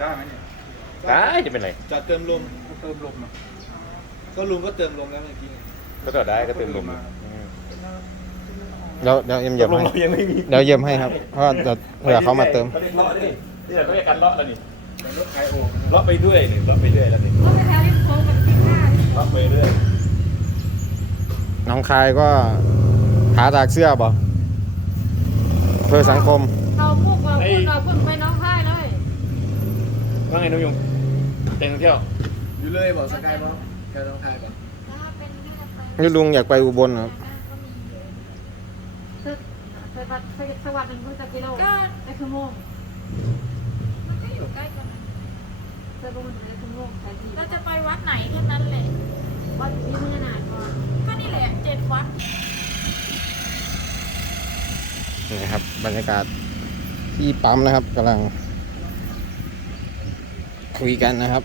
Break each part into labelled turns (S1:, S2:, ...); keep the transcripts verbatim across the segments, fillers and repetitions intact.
S1: ได้ไหมเนี่ย
S2: ได้จะเป็นไร
S3: จอดเติมลม
S1: เติมลมอ่ะ
S3: ก็ลุงก็เติมลมแล้วเมื่อกี้
S2: ก็จอดได้ก็เติมลม
S4: เดี๋ยวเดี๋ยวเอ็มเหยียบให้
S2: ยังไม่มี
S4: เดี๋ยวเหยียบให้ครับเพราะเดี๋ยวเผื่อเขามาเติม
S2: เขาเรียกเลาะนี่นี่แหละเขาเรียกการเลาะแล้วนี่
S3: รถไอโอ่ง
S2: เลาะไปด้วยนี่เลาะไปเรื่อยแล้วนี่
S5: ก็ไปแถวริมโค้งกับที่ข้า
S2: เลาะไปเรื่อย
S4: น้องคายก็หาตากเสื้อบ่เพื่อสังคม
S5: เราพวกเราพูดเราพูดไปน้องค่ายเลย
S2: ว่าไงน้องยงเต็มเที่ยว
S3: อยู่เลยบอกสกายบอกแค่ต้องทายก่อน
S5: แล้วเป็นที่จะไป
S4: นี่ลุงอยากไปอุบลครับ
S5: ก็มีเคยเคยสวัสดิ์หนึ่งพันกิโลได้ชั่วโมง
S6: มันก็อยู่ใกล้กันนะ
S5: เคยประมาณได้ชั่วโมงแต่ที
S6: เราจะไปวัดไหนแค่นั้นแหละ
S5: วัดนี้มันขนาดก่อน
S6: ก็นี่แหละเจ็ดวัด
S4: นี่ครับบรรยากาศที่ปั๊มนะครับกำลังคุยกันนะครับ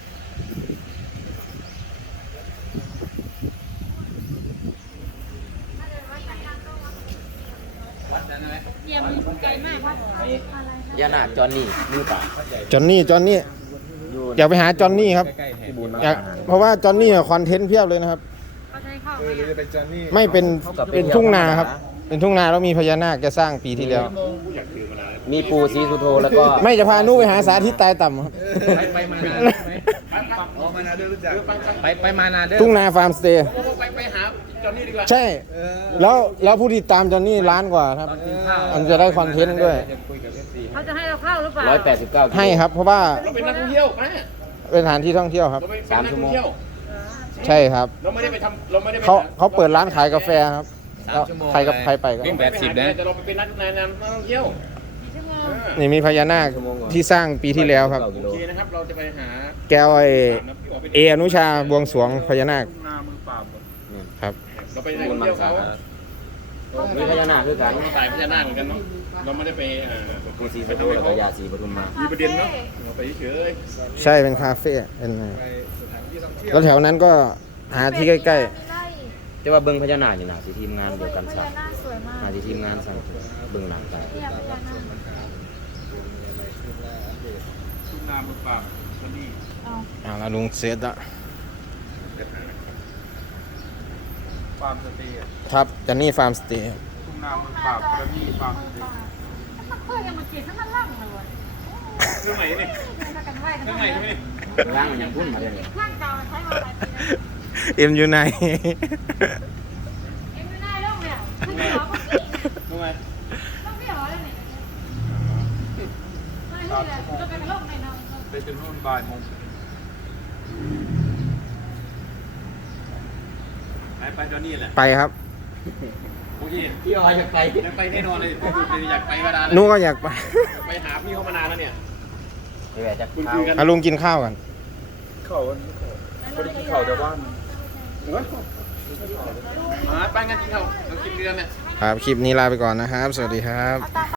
S5: เยี่ยมไกลมากวัดอะไรนะ
S7: ยานาจอนนี่มือป่า
S4: จอนนี่จอนนี่อยากไปหาจอนนี่ครับ
S3: ใกล้ๆแห่ง
S4: อยากเพราะว่าจอนนี่คอนเทนต์เพียบเลยนะครับ
S5: เขาจะให้เข้า
S3: เอ
S5: ไหม
S3: อจะเป็นจอนนี่
S4: ไม่เป็นเป็นทุ่งนาครับ เป็นทุ่งนาแล้วมีพญานาคจะสร้างปีที่แล้ว
S7: มีปูสีสุโธแล้วก็
S4: ไม่จะพานุไปหาสาธิตตายต่ำครับ
S3: ไปไปมานาอ๋อมานาเดินรู้จัก
S7: ไปไปมานาเด้อ
S4: ทุ่งนาฟาร์มสเตย์
S2: ไปไปหาจอนนี่ดีกว่า
S4: ใช่ แล้วแล้วผู้ติดตามจอนนี่ล้านกว่าครับมันจะได้คอนเทนต์ด้วย
S5: เขาจะให้เราเข้าหรือเปล่า
S7: ร้อยแปดสิบเก้า
S4: ให้ครับเพราะว่า
S2: เราเป็นนักท่องเที่ยวนะ
S4: เป็นสถานที่ท่องเที่ยวครับ
S2: เราเป็นนักท่องเที่ยว
S4: ใช่ครับ
S2: เราไม่ได้ไปทำเราไม่ได้ไป
S4: เขาเขาเปิดร้านขายกาแฟครับแล้วใครกับใครไปก็
S2: แปดสิบนะแต่เราไปเป็นนักนายนำท่องเที่ยว
S5: ชั่วโมง
S4: นี่มีพญานาคที่สร้างปีที่แล้วครับ
S2: โอเคนะครับเราจะไปหา
S4: แก้วไอเออนุชาบวงสรวงพญานาค
S1: ทุ่งนามือเปล่าหมด
S4: ครับ
S2: เราไปนักท่องเที่ยวเขา
S7: มีพญานาคคือกัน
S2: เรามาถ่ายพญานาคเหมือนกันเนาะเราไม่ได้ไปเอ่อ
S7: ปูสีสุโธแล้วก็ยาสีปทุมมา
S2: มีประเด็นเนาะเราไปเฉย
S4: ใช่เป็นคาเฟ่เป็น
S3: ไปสถานที่ท่องเที่ยว
S4: แล้วแถวนั้นก็หาที่ใกล้
S7: แต่ว่าเบิ้งพญานาคนี่นะสิทีมงานเดียวกัน
S6: พ
S7: สั่ง
S6: ญานาคสวยมาก
S7: มาที่ทีมงานสั่งเบิ้งหลังกัน
S6: เนี่ยพญานาค
S1: ทุ่งนามือเปล่าจอนนี่
S6: เอา
S4: ๆอ่าแล้วลุงเซตละ
S1: ฟาร์มสเตย์อะ
S4: ครับจันนี่ฟาร์มสเตย์
S1: ทุ่งนามือเปล่าจอนนี่ฟาร์มสเตย์
S5: เพื่อนยังมาเกลียดทั้งนั้นล่างเลย
S2: ๆเครื่องใหม่นี่
S5: เรากันไหวกัน
S2: เครื่องใหม่ใช่ไหม
S7: ร่างมันยังพุ่นมาเลย
S5: ข้างเก่าใช้มาหลายปีแล้ว
S4: เอ็มยูไน
S5: เอ็มไม่ได้ล่องเนี่ยคือหรอ
S2: รู้ไหม
S5: ต้องไม่หรอเลยเนี่ยไม่ใช่เลยเราไปกันล่องในน้ำ
S1: ไปจนรุ่นบ่ายโมงไปไปจอนนี่แหละ
S4: ไปครับ
S2: โอเค
S7: พี่ออยอยากไป
S2: อยากไปแน่นอนเลยอยากไปมานาน
S4: นุก็อยากไป
S2: ไปหาพี่เขามานานแล้วเนี่ย
S7: เดี๋ยวจะ
S2: คุณ
S7: เข้า
S2: คุยกัน
S4: อาลุงกินข้าวกัน
S1: เขาคนที่เขาแต่ว่า
S2: มาไปงานกินข้าวเรากินเดือนเนี่ย
S4: ครับ คลิปนี้ลาไปก่อนนะครับ สวัสดีครับ